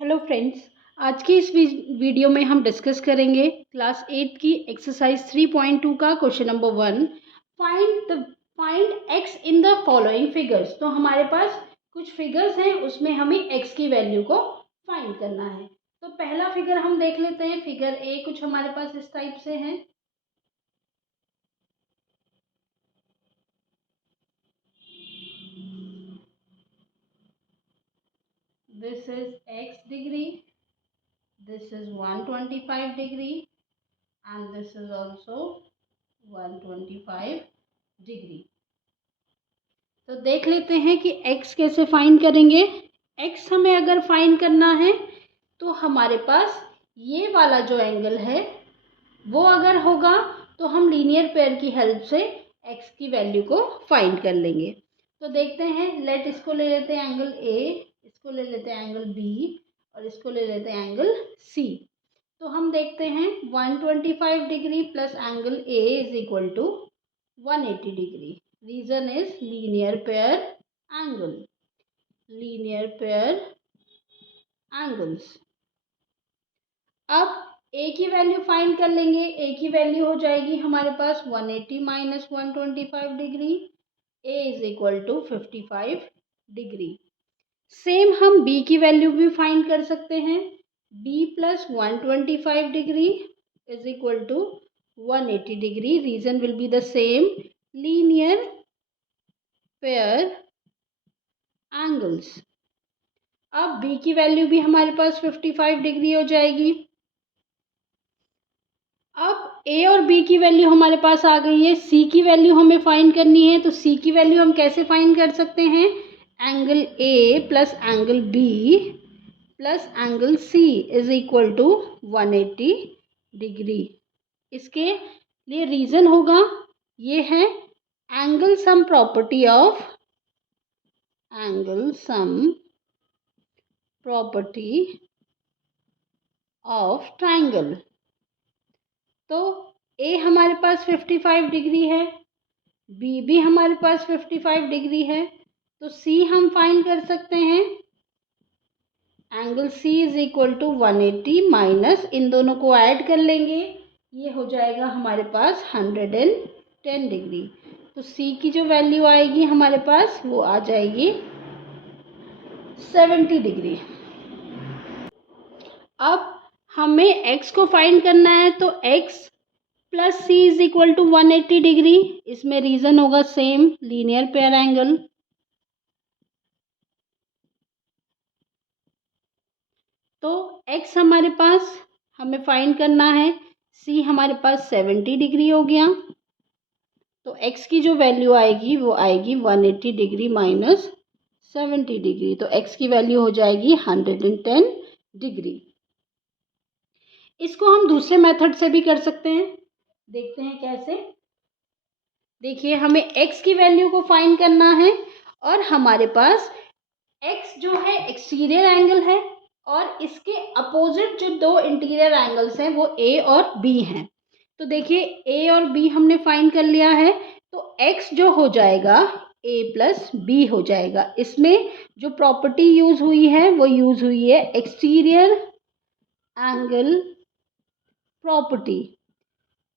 Hello friends. आज की इस वीडियो में हम डिस्कस करेंगे क्लास 8 की एक्सरसाइज 3.2 का question number 1। Find x in the following figures. तो हमारे पास कुछ फिगर्स हैं, उसमें हमें एक्स की वैल्यू को फाइंड करना है। तो पहला फिगर हम देख लेते हैं। फिगर ए कुछ हमारे पास इस टाइप से है। This is x degree, this is 125 degree and this is also 125 degree. तो देख लेते हैं कि x कैसे फाइंड करेंगे। x हमें अगर फाइंड करना है तो हमारे पास ये वाला जो एंगल है वो अगर होगा तो हम लीनियर पेयर की हेल्प से x की वैल्यू को फाइंड कर लेंगे। तो देखते हैं, लेट इसको ले लेते हैं एंगल a, इसको ले लेते हैं एंगल b और इसको ले लेते हैं एंगल c। तो हम देखते हैं 125 degree plus angle a is equal to 180 degree. Reason is linear pair angle, linear pair angles. अब a की वैल्यू फाइंड कर लेंगे। a की वैल्यू हो जाएगी हमारे पास 180 minus 125 degree. a is equal to 55 degree. Same हम b की वैल्यू भी फाइंड कर सकते हैं। b plus 125 degree is equal to 180 degree. Reason will be the same, linear pair angles. अब b की वैल्यू भी हमारे पास 55 डिग्री हो जाएगी। अब a और b की वैल्यू हमारे पास आ गई है। c की वैल्यू हमें फाइंड करनी है। तो c की वैल्यू हम कैसे फाइंड कर सकते हैं? Angle a plus angle b plus angle c is equal to 180 degree. इसके लिए रीजन होगा, ये है angle sum property of, angle sum property of triangle. तो a हमारे पास 55 डिग्री है, b भी हमारे पास 55 डिग्री है। तो c हम फाइंड कर सकते हैं। Angle c is equal to 180 minus इन दोनों को ऐड कर लेंगे, ये हो जाएगा हमारे पास 110 डिग्री। तो c की जो वैल्यू आएगी हमारे पास वो आ जाएगी 70 डिग्री। अब हमें x को फाइंड करना है। तो x plus c is equal to 180 degree. इसमें रीजन होगा सेम, लीनियर पेयर एंगल। तो x हमारे पास हमें फाइंड करना है, c हमारे पास 70 डिग्री हो गया। तो x की जो वैल्यू आएगी वो आएगी 180 डिग्री माइनस 70 डिग्री। तो x की वैल्यू हो जाएगी 110 डिग्री। इसको हम दूसरे मेथड से भी कर सकते हैं। देखते हैं कैसे। देखिए, हमें x की वैल्यू को फाइंड करना है और हमारे पास x जो है एक्सटीरियर एंगल है और इसके अपोजिट जो दो इंटीरियर एंगल्स हैं वो a और b हैं। तो देखिए, a और b हमने फाइंड कर लिया है। तो x जो हो जाएगा a प्लस b हो जाएगा। इसमें जो प्रॉपर्टी यूज हुई है वो यूज हुई है एक्सटीरियर एंगल प्रॉपर्टी।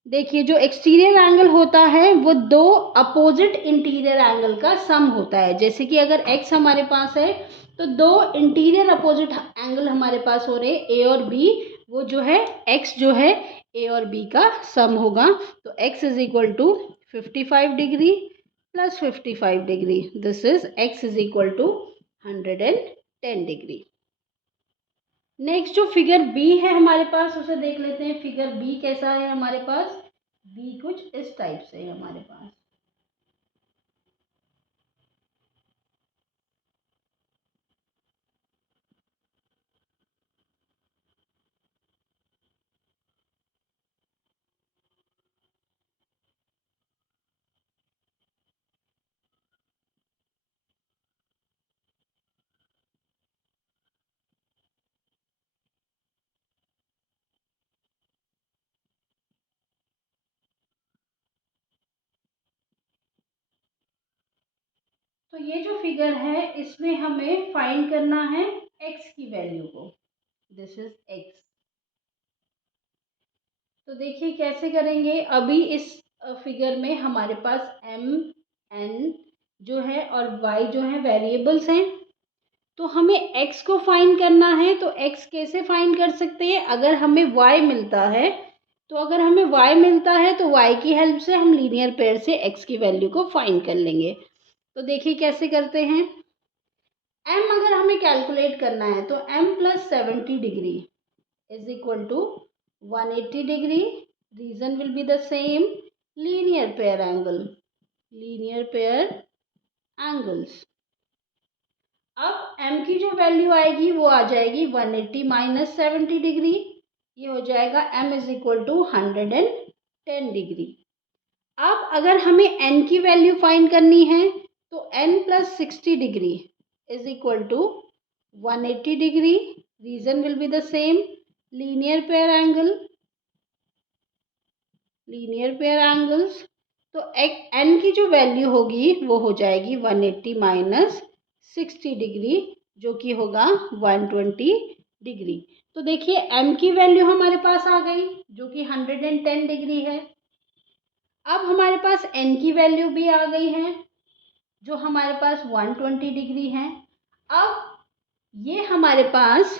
देखिए, जो एक्सटीरियर एंगल होता है वो दो अपोजिट इंटीरियर एंगल का सम होता है। जैसे कि अगर x हमारे पास है तो दो इंटीरियर अपोजिट एंगल हमारे पास हो रहे a और b, वो जो है x जो है a और b का सम होगा। तो x is equal to 55 degree plus 55 degree, this is x is equal to 110 degree. Next जो फिगर बी है हमारे पास उसे देख लेते हैं। फिगर बी कैसा है हमारे पास? बी कुछ इस टाइप से है हमारे पास। तो ये जो फिगर है इसमें हमें फाइंड करना है एक्स की वैल्यू को। This is x। तो देखिए कैसे करेंगे। अभी इस फिगर में हमारे पास m n जो है और y जो है वेरिएबल्स हैं, तो हमें x को फाइंड करना है। तो x कैसे फाइंड कर सकते हैं, अगर हमें y मिलता है तो अगर हमें y मिलता है तो y की हेल्प से हम लीनियर पेयर से x की वैल्यू को फाइंड कर लेंगे। तो देखिए कैसे करते हैं। m अगर हमें कैलकुलेट करना है तो m plus 70 degree is equal to 180 degree. Reason will be the same, linear pair angle, linear pair angles. अब m की जो वैल्यू आएगी वो आ जाएगी 180 माइनस 70 डिग्री, ये हो जाएगा m is equal to 110 degree. अब अगर हमें n की वैल्यू फाइंड करनी है तो n plus 60 degree is equal to 180 degree. Reason will be the same, linear pair angle, linear pair angles. तो n की जो वैल्यू होगी वो हो जाएगी 180 माइनस 60 डिग्री, जो कि होगा 120 डिग्री। तो देखिए m की वैल्यू हमारे पास आ गई जो कि 110 डिग्री है। अब हमारे पास n की वैल्यू भी आ गई है जो हमारे पास 120 डिग्री है। अब ये हमारे पास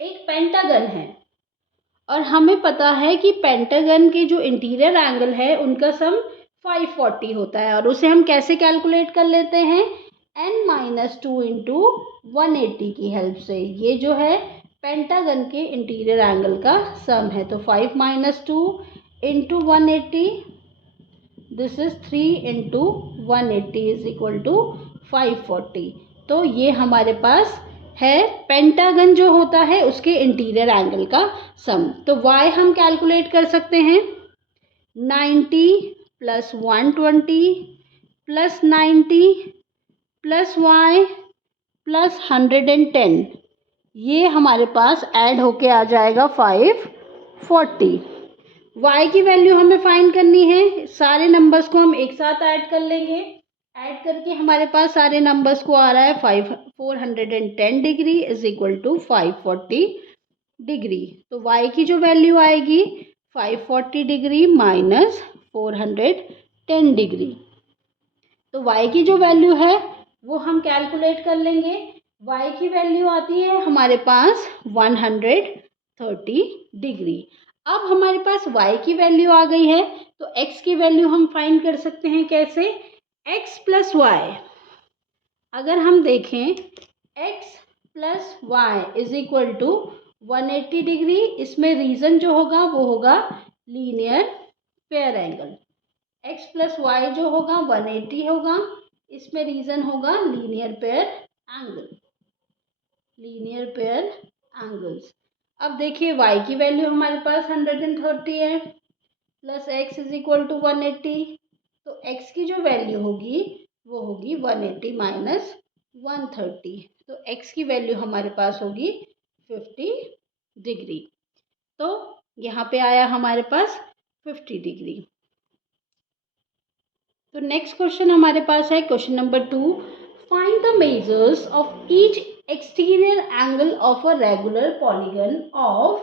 एक पेंटागन है और हमें पता है कि पेंटागन के जो इंटीरियर एंगल है उनका सम 540 होता है, और उसे हम कैसे कैलकुलेट कर लेते हैं, n माइनस 2 इंटू 180 की हेल्प से। ये जो है पेंटागन के इंटीरियर एंगल का सम है। तो 5 minus 2 into 180, this is 3 into 180 is equal to 540। तो ये हमारे पास है पेंटागन जो होता है उसके इंटीरियर एंगल का सम। तो y हम कैलकुलेट कर सकते हैं, 90 plus 120 plus 90 plus y plus 110, ये हमारे पास ऐड होके आ जाएगा 540। y की वैल्यू हमें फाइंड करनी है, सारे नंबर्स को हम एक साथ ऐड कर लेंगे। ऐड करके हमारे पास सारे नंबर्स को आ रहा है 410 degree is equal to 540 degree. तो y की जो वैल्यू आएगी 540 डिग्री माइनस 410 डिग्री। तो y की जो वैल्यू है वो हम कैलकुलेट कर लेंगे। y की वैल्यू आती है हमारे पास 130 डिग्री। अब हमारे पास y की वैल्यू आ गई है तो x की वैल्यू हम फाइंड कर सकते हैं कैसे, x प्लस वाई। अगर हम देखें x plus y is equal to 180 degree, इसमें रीजन जो होगा वो होगा linear pair angle. x plus y जो होगा 180 होगा, इसमें रीजन होगा linear pair angle, linear pair angles. अब देखिए y की वैल्यू हमारे पास 130 है plus x is equal to 180, तो x की जो वैल्यू होगी वो होगी 180 माइनस 130। तो x की वैल्यू हमारे पास होगी 50 डिग्री। तो यहाँ पे आया हमारे पास 50 डिग्री। तो नेक्स्ट क्वेश्चन हमारे पास है question number 2, find the measures of each exterior angle of a regular polygon of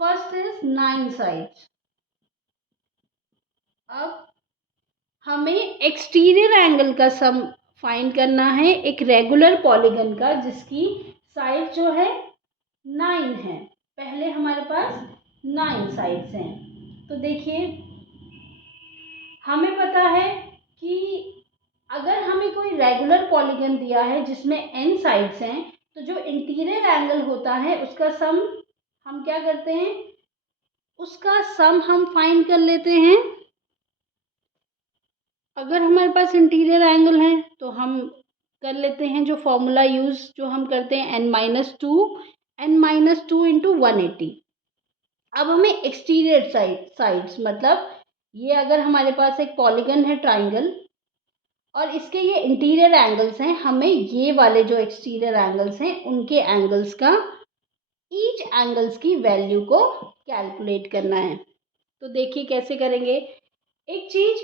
first is 9 sides. अब हमें एक्सटीरियर एंगल का सम फाइंड करना है एक रेगुलर पॉलीगन का जिसकी साइड जो है 9 है। पहले हमारे पास 9 साइड्स हैं। तो देखिए हमें पता है कि अगर हमें कोई रेगुलर पॉलीगन दिया है जिसमें n साइड्स हैं तो जो इंटीरियर एंगल होता है उसका सम हम क्या करते हैं, उसका सम हम फाइंड कर लेते हैं। अगर हमारे पास इंटीरियर एंगल है तो हम कर लेते हैं जो फॉर्मूला यूज जो हम करते हैं n माइनस टू इंटू 180। अब हमें एक्सटीरियर साइड्स मतलब ये अगर हमारे पास एक पॉलीगन है ट्राइंगल और इसके ये इंटीरियर एंगल्स हैं, हमें ये वाले जो एक्सटीरियर एंगल्स हैं उनके एंगल्स का ईच एंगल्स की वैल्यू को कैलकुलेट करना है। तो देखिए कैसे करेंगे। एक चीज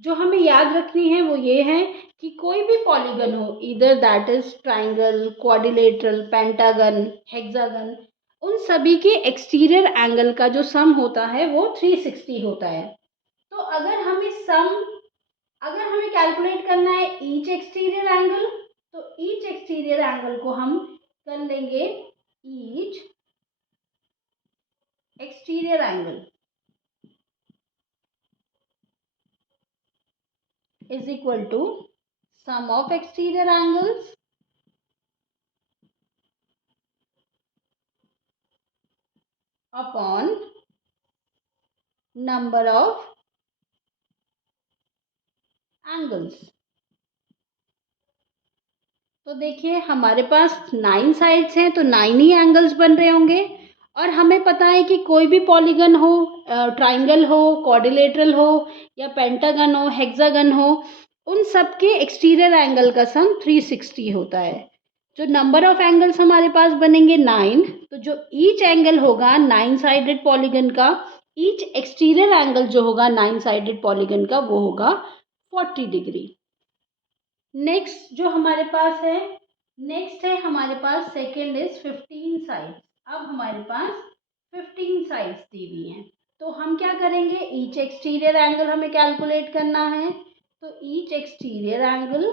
जो हमें याद रखनी है वो ये है कि कोई भी पॉलीगन हो, इधर that is triangle, quadrilateral, pentagon, hexagon, उन सभी के एक्सटीरियर एंगल का जो सम होता है वो 360 होता है। तो अगर हमें कैलकुलेट करना है ईच एक्सटीरियर एंगल, तो ईच एक्सटीरियर एंगल को हम कर लेंगे each exterior angle is equal to sum of exterior angles upon number of angles। तो देखिए हमारे पास 9 साइड्स हैं तो 9 ही एंगल्स बन रहे होंगे, और हमें पता है कि कोई भी पॉलीगन हो, ट्राइंगल हो, क्वाड्रिलेटरल हो या पेंटागन हो, हेक्सागन हो, उन सब के एक्सटीरियर एंगल का सम 360 होता है। जो नंबर ऑफ एंगल्स हमारे पास बनेंगे 9, तो जो ईच एंगल होगा 9 साइडेड पॉलीगन का, ईच एक्सटीरियर एंगल जो होगा 9 साइडेड पॉलीगन का वो होगा 40 डिग्री। नेक्स्ट जो हमारे पास है, नेक्स्ट है हमारे पास सेकेंड इज 15 साइड्स। अब हमारे पास 15 साइड्स दी हुई हैं, तो हम क्या करेंगे, ईच एक्सटीरियर एंगल हमें कैलकुलेट करना है। तो each exterior angle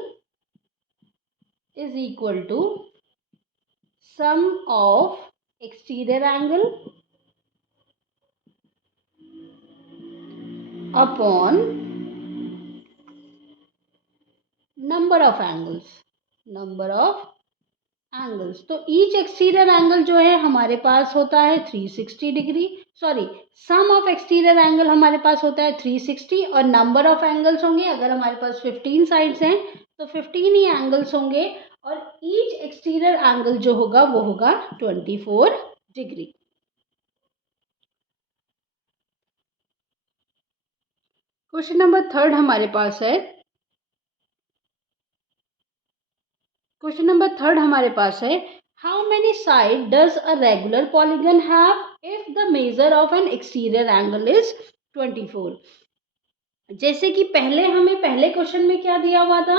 is equal to sum of exterior angle upon number of angles. तो ईच एक्सटीरियर एंगल जो है हमारे पास होता है 360 degree, sorry, sum of exterior angle हमारे पास होता है 360, और नंबर ऑफ एंगल्स होंगे, अगर हमारे पास 15 साइड्स हैं तो 15 ही एंगल्स होंगे, और ईच एक्सटीरियर एंगल जो होगा वो होगा 24 डिग्री। क्वेश्चन नंबर थर्ड हमारे पास है, क्वेश्चन नंबर थर्ड हमारे पास है, how many side does a regular polygon have if the measure of N exterior angle is 24। जैसे कि पहले क्वेश्चन में क्या दिया हुआ था,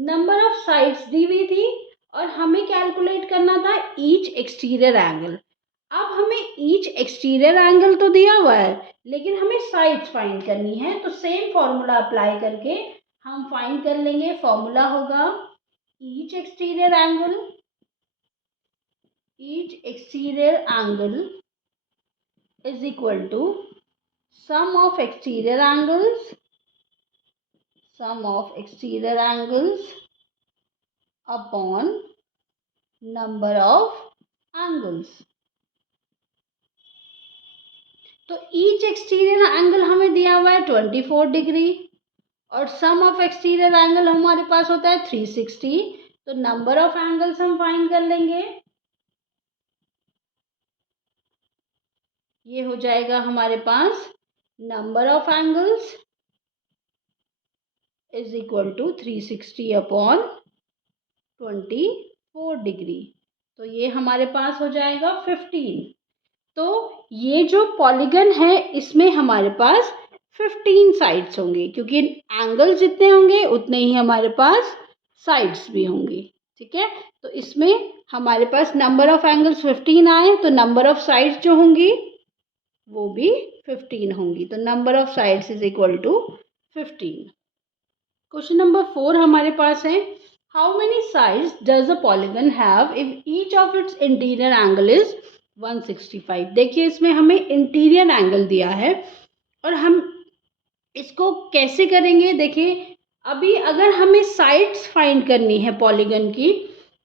नंबर ऑफ साइड्स दी हुई थी और हमें कैलकुलेट करना था ईच एक्सटीरियर एंगल। अब हमें ईच एक्सटीरियर एंगल तो दिया हुआ है, लेकिन हमें साइड्स फाइंड करनी है, तो सेम फॉर्मूला अप्लाई करके हम फाइंड कर लेंगे। फॉर्मूला होगा each exterior angle is equal to sum of exterior angles upon number of angles। तो ईच एक्सटीरियर एंगल हमें दिया हुआ है 24 डिग्री, और सम ऑफ एक्सटीरियर एंगल हमारे पास होता है 360, तो नंबर ऑफ एंगल्स हम फाइंड कर लेंगे। ये हो जाएगा हमारे पास number of angles is equal to 360 upon 24 degree, तो ये हमारे पास हो जाएगा 15। तो ये जो पॉलीगन है इसमें हमारे पास 15 साइड्स होंगे, क्योंकि एंगल जितने होंगे उतने ही हमारे पास साइड्स भी होंगे। ठीक है, तो इसमें हमारे पास नंबर ऑफ एंगल्स 15 आए, तो नंबर ऑफ साइड्स जो होंगी वो भी 15 होंगी, तो number of sides is equal to 15। Question number 4 हमारे पास है, how many sides does a polygon have if each of its interior angle is 165। देखिए इसमें हमें इंटीरियर एंगल दिया है और हम इसको कैसे करेंगे। देखिए अभी अगर हमें साइड्स फाइंड करनी है पॉलीगन की,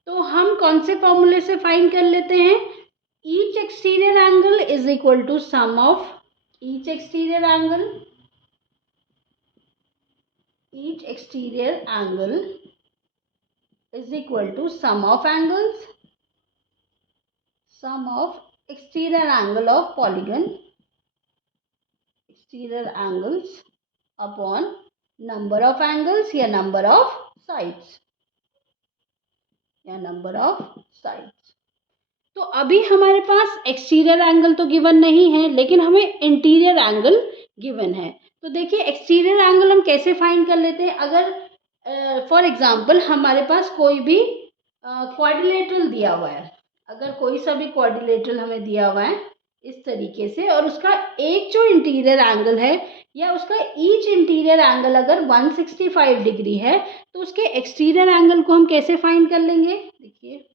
तो हम कौन से फॉर्मूले से फाइंड कर लेते हैं, each exterior angle is equal to sum of each exterior angle is equal to sum of exterior angle of polygon, exterior angles upon number of angles या number of sides। तो अभी हमारे पास एक्सटीरियर एंगल तो given नहीं है, लेकिन हमें interior angle given है। तो देखिए एक्सटीरियर एंगल हम कैसे फाइंड कर लेते हैं। अगर फॉर एग्जांपल हमारे पास कोई भी क्वाड्रिलेटरल दिया हुआ है, अगर कोई सा भी क्वाड्रिलेटरल हमें दिया हुआ है इस तरीके से, और उसका एक जो इंटीरियर एंगल है या उसका ईच इंटीरियर एंगल अगर 165 डिग्री है, तो उसके एक्सटीरियर एंगल को हम कैसे फाइंड कर लेंगे। देखिए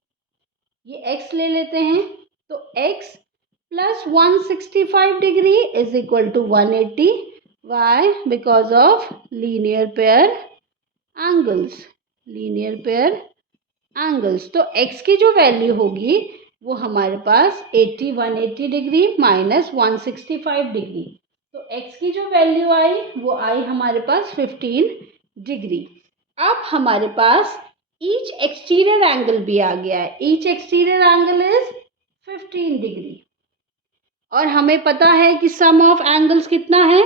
ये x ले लेते हैं, तो x plus 165 degree is equal to 180। Why? Because of linear pair angles. Linear pair angles, तो x की जो वैल्यू होगी वो हमारे पास 180 डिग्री माइनस 165 डिग्री, तो x की जो वैल्यू आई वो आई हमारे पास 15 डिग्री। अब हमारे पास ईच एक्सटीरियर एंगल भी आ गया है। Each exterior angle is 15 degree, और हमें पता है कि सम ऑफ एंगल्स कितना है,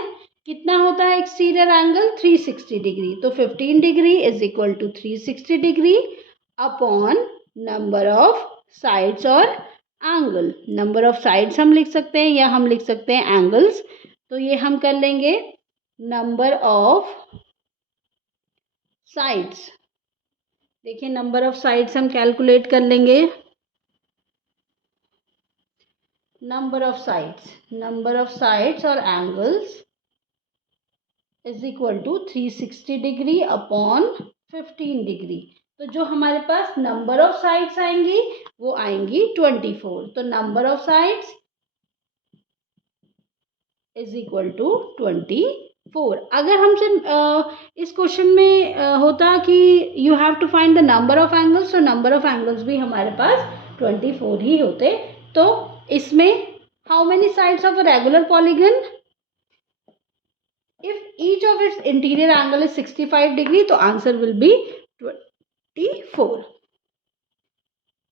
कितना होता है एक्सटीरियर एंगल, 360 डिग्री। तो 15 degree is equal to 360 degree upon number of sides और एंगल। नंबर ऑफ साइड्स हम लिख सकते हैं या हम लिख सकते हैं एंगल्स, तो ये हम कर लेंगे नंबर ऑफ साइड्स। देखिए नंबर ऑफ साइड्स हम कैलकुलेट कर लेंगे। नंबर ऑफ साइड्स और angles is equal to 360 degree upon 15 degree. तो जो हमारे पास नंबर ऑफ साइड्स आएंगी वो आएंगी 24। तो number of sides is equal to 24। अगर हमसे इस क्वेश्चन में होता कि you have to find the number of angles, तो नंबर ऑफ एंगल्स भी हमारे पास 24 ही होते। तो इसमें how many sides of a regular polygon, if each of its interior angle is 65 degree, तो answer will be 24।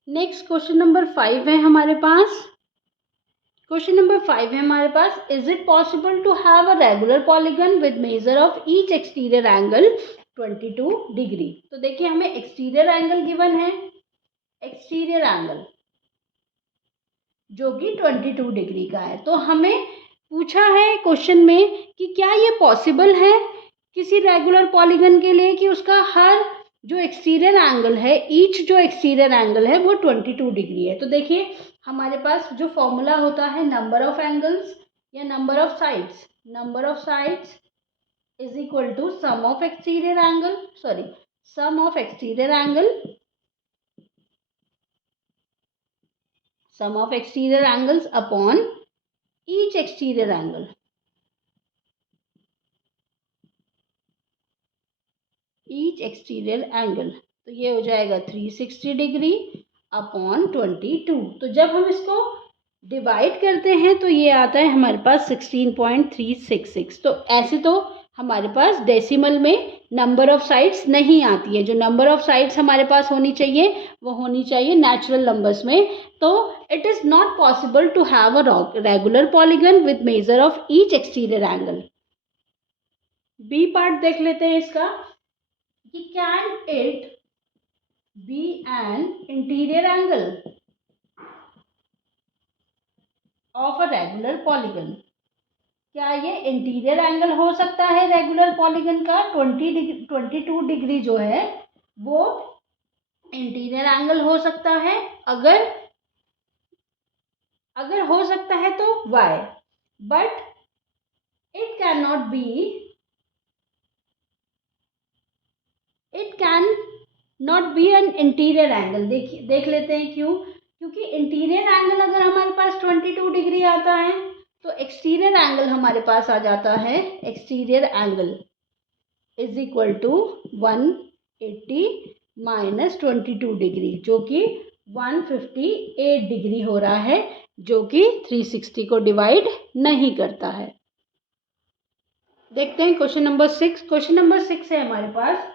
Next question number 5 है हमारे पास। क्वेश्चन नंबर 5 है हमारे पास, is it possible to have a regular polygon with measure of each exterior angle 22 degree. तो देखिए हमें एक्सटीरियर एंगल गिवन है, एक्सटीरियर एंगल जो कि 22 डिग्री का है। तो हमें पूछा है क्वेश्चन में कि क्या ये पॉसिबल है किसी रेगुलर पॉलीगन के लिए कि उसका हर जो एक्सटीरियर एंगल है, ईच जो एक्सटीरियर एंगल है वो 22 डिग्री है। तो देखिए हमारे पास जो फॉर्मूला होता है नंबर ऑफ एंगल्स या number of sides is equal to sum of exterior angles upon each exterior angle. तो ये हो जाएगा 360 डिग्री अपॉन 22। तो जब हम इसको डिवाइड करते हैं तो ये आता है हमारे पास 16.366। तो ऐसे तो हमारे पास डेसिमल में नंबर ऑफ साइड्स नहीं आती है। जो नंबर ऑफ साइड्स हमारे पास होनी चाहिए वो होनी चाहिए नेचुरल नंबर्स में। तो it is not possible to have a regular polygon with measure of each exterior angle. B part देख लेते हैं इसका कि can it be an interior angle of a regular polygon. क्या ये इंटीरियर एंगल हो सकता है रेगुलर पॉलीगन का? 22 डिग्री जो है वो इंटीरियर एंगल हो सकता है। अगर हो सकता है तो Y, but it can not be an interior angle. देख लेते हैं क्यों। क्योंकि इंटीरियर एंगल अगर हमारे पास 22 डिग्री आता है तो एक्सटीरियर एंगल हमारे पास आ जाता है, exterior angle is equal to 180 minus 22 degree, जो कि 158 डिग्री हो रहा है, जो कि 360 को डिवाइड नहीं करता है। देखते हैं क्वेश्चन नंबर 6। क्वेश्चन नंबर 6 है हमारे पास,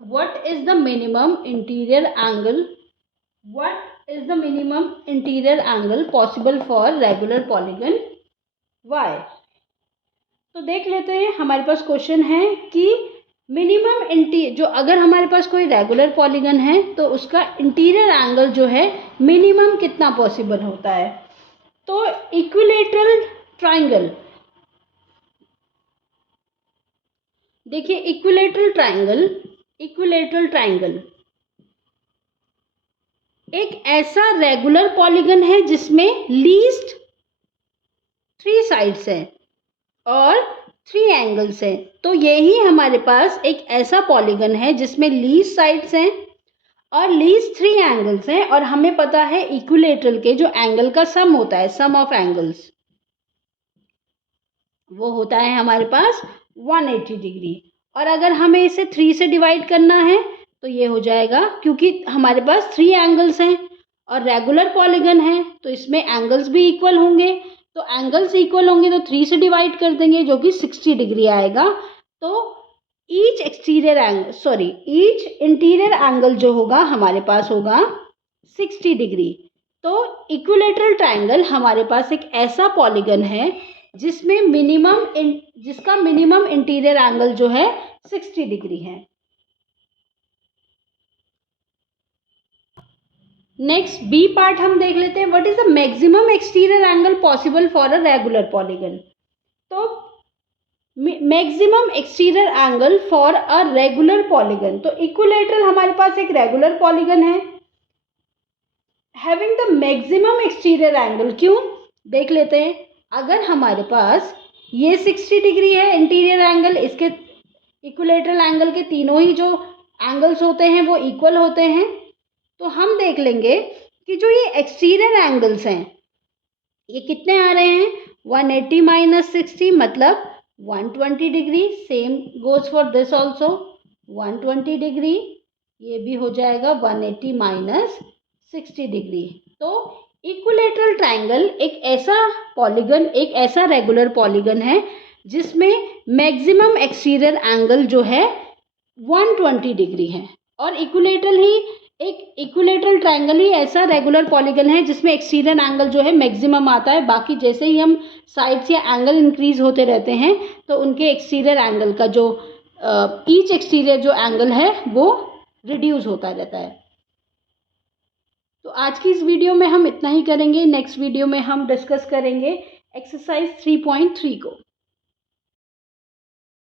what is the minimum interior angle possible for regular polygon y। तो देख लेते हैं हमारे पास क्वेश्चन है कि जो अगर हमारे पास कोई रेगुलर पॉलीगन है तो उसका इंटीरियर एंगल जो है मिनिमम कितना पॉसिबल होता है। तो इक्विलेटरल ट्राइंगल देखिए इक्विलेटरल ट्राइंगल एक ऐसा रेगुलर पॉलीगन है जिसमें लीस्ट 3 साइड्स हैं और 3 एंगल्स हैं। तो यही हमारे पास एक ऐसा पॉलीगन है जिसमें लीस्ट साइड्स हैं और लीस्ट 3 एंगल्स हैं, और हमें पता है इक्विलेटरल के जो एंगल का सम होता है, सम ऑफ एंगल्स, वो होता है हमारे पास 180 डिग्री। और अगर हमें इसे 3 से डिवाइड करना है तो ये हो जाएगा, क्योंकि हमारे पास 3 एंगल्स हैं और रेगुलर पॉलीगन है तो इसमें एंगल्स भी इक्वल होंगे, तो एंगल्स इक्वल होंगे तो 3 से डिवाइड कर देंगे जो कि 60 डिग्री आएगा। तो ईच इंटीरियर एंगल जो होगा हमारे पास होगा 60 डिग्री। तो इक्विलेटरल ट्राइंगल हमारे पास एक ऐसा पॉलीगन है जिसका मिनिमम इंटीरियर एंगल जो है 60 डिग्री है। नेक्स्ट बी पार्ट हम देख लेते हैं, what is the maximum exterior angle possible for a regular polygon. तो maximum exterior angle for a regular polygon, तो इक्विलेटरल हमारे पास एक रेगुलर पॉलीगन है having the maximum exterior angle. क्यों, देख लेते हैं। अगर हमारे पास ये 60 डिग्री है इंटीरियर एंगल, इसके इक्विलेटरल एंगल के तीनों ही जो एंगल्स होते हैं वो इक्वल होते हैं, तो हम देख लेंगे कि जो ये एक्सटीरियर एंगल्स हैं ये कितने आ रहे हैं, 180 माइनस 60 मतलब 120 degree. Same goes for this also 120 degree, ये भी हो जाएगा 180 माइनस 60 डिग्री। तो इक्विलेटरल ट्राइंगल एक ऐसा रेगुलर पॉलीगन है जिसमें मैक्सिमम एक्सटीरियर एंगल जो है 120 डिग्री है, और इक्विलेटरल ट्राइंगल ही ऐसा रेगुलर पॉलीगन है जिसमें एक्सटीरियर एंगल जो है मैक्सिमम आता है। बाकी जैसे ही हम साइड्स या एंगल इंक्रीज होते रहते हैं तो उनके एक्सटीरियर एंगल का जो ईच एक्सटीरियर जो एंगल है वो रिड्यूस होता रहता है। तो आज की इस वीडियो में हम इतना ही करेंगे। नेक्स्ट वीडियो में हम डिस्कस करेंगे एक्सरसाइज 3.3 को।